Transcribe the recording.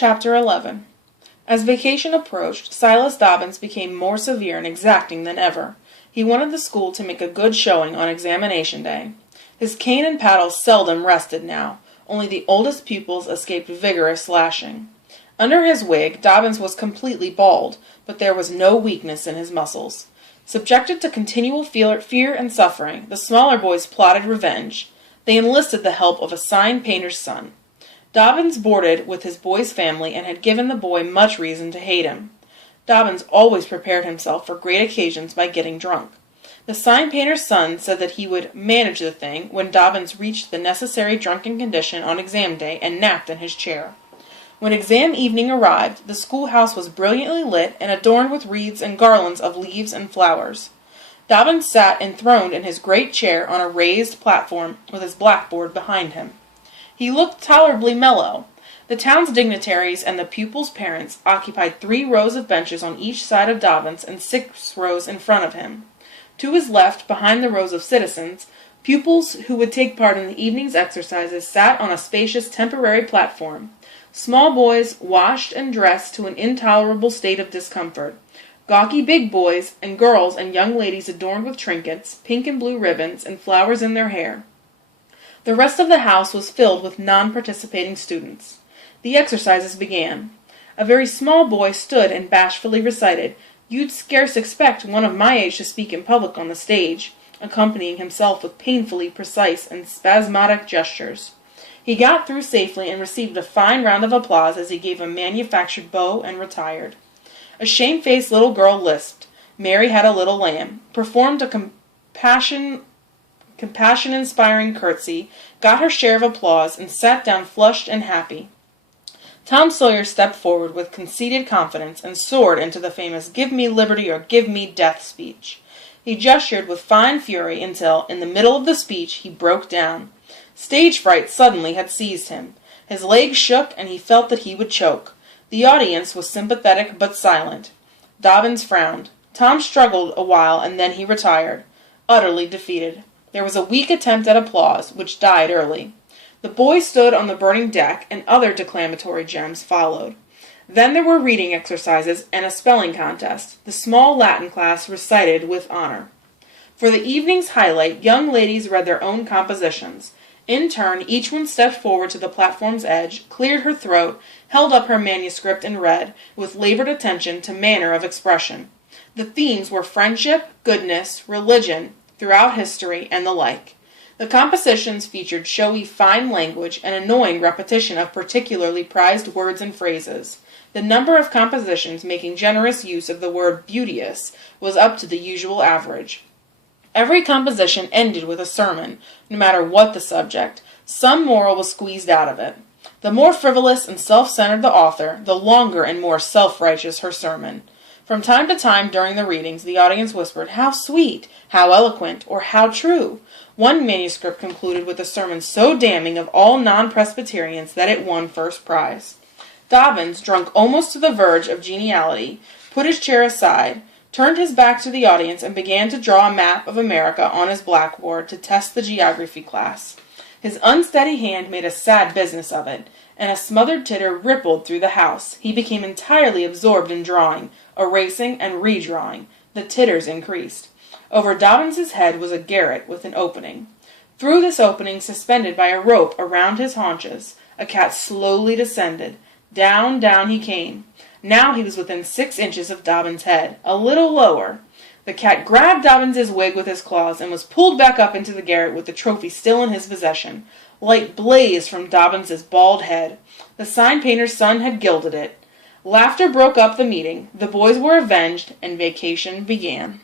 Chapter 11. As vacation approached, Silas Dobbins became more severe and exacting than ever. He wanted the school to make a good showing on examination day. His cane and paddle seldom rested now. Only the oldest pupils escaped vigorous lashing. Under his wig, Dobbins was completely bald, but there was no weakness in his muscles. Subjected to continual fear and suffering, the smaller boys plotted revenge. They enlisted the help of a sign painter's son. Dobbins boarded with his boy's family and had given the boy much reason to hate him. Dobbins always prepared himself for great occasions by getting drunk. The sign painter's son said that he would manage the thing when Dobbins reached the necessary drunken condition on exam day and napped in his chair. When exam evening arrived, the schoolhouse was brilliantly lit and adorned with wreaths and garlands of leaves and flowers. Dobbins sat enthroned in his great chair on a raised platform with his blackboard behind him. He looked tolerably mellow. The town's dignitaries and the pupils' parents occupied 3 rows of benches on each side of Dobbins and 6 rows in front of him. To his left, behind the rows of citizens, pupils who would take part in the evening's exercises sat on a spacious temporary platform. Small boys washed and dressed to an intolerable state of discomfort. Gawky big boys and girls and young ladies adorned with trinkets, pink and blue ribbons, and flowers in their hair. The rest of the house was filled with non-participating students. The exercises began. A very small boy stood and bashfully recited, "You'd scarce expect one of my age to speak in public on the stage," accompanying himself with painfully precise and spasmodic gestures. He got through safely and received a fine round of applause as he gave a manufactured bow and retired. A shamefaced little girl lisped, "Mary had a little lamb," performed a compassion-inspiring curtsy, got her share of applause, and sat down flushed and happy. Tom Sawyer stepped forward with conceited confidence and soared into the famous "Give me liberty or give me death" speech. He gestured with fine fury until, in the middle of the speech, he broke down. Stage fright suddenly had seized him. His legs shook, and he felt that he would choke. The audience was sympathetic but silent. Dobbins frowned. Tom struggled a while, and then he retired, utterly defeated. There was a weak attempt at applause, which died early. The boy stood on the burning deck, and other declamatory gems followed. Then there were reading exercises and a spelling contest. The small Latin class recited with honor. For the evening's highlight, young ladies read their own compositions. In turn, each one stepped forward to the platform's edge, cleared her throat, held up her manuscript, and read, with labored attention to manner of expression. The themes were friendship, goodness, religion, throughout history, and the like. The compositions featured showy fine language and annoying repetition of particularly prized words and phrases. The number of compositions making generous use of the word beauteous was up to the usual average. Every composition ended with a sermon, no matter what the subject. Some moral was squeezed out of it. The more frivolous and self-centered the author, the longer and more self-righteous her sermon. From time to time during the readings, the audience whispered, "How sweet," "How eloquent," or "How true." One manuscript concluded with a sermon so damning of all non-Presbyterians that it won first prize. Dobbins, drunk almost to the verge of geniality, put his chair aside, turned his back to the audience, and began to draw a map of America on his blackboard to test the geography class. His unsteady hand made a sad business of it, and a smothered titter rippled through the house. He became entirely absorbed in drawing, erasing, and redrawing. The titters increased. Over Dobbins's head was a garret with an opening. Through this opening, suspended by a rope around his haunches, a cat slowly descended. Down, down he came. Now he was within 6 inches of Dobbins's head, a little lower. The cat grabbed Dobbins's wig with his claws and was pulled back up into the garret with the trophy still in his possession. Light blazed from Dobbins's bald head. The sign painter's son had gilded it. Laughter broke up the meeting. The boys were avenged, and vacation began.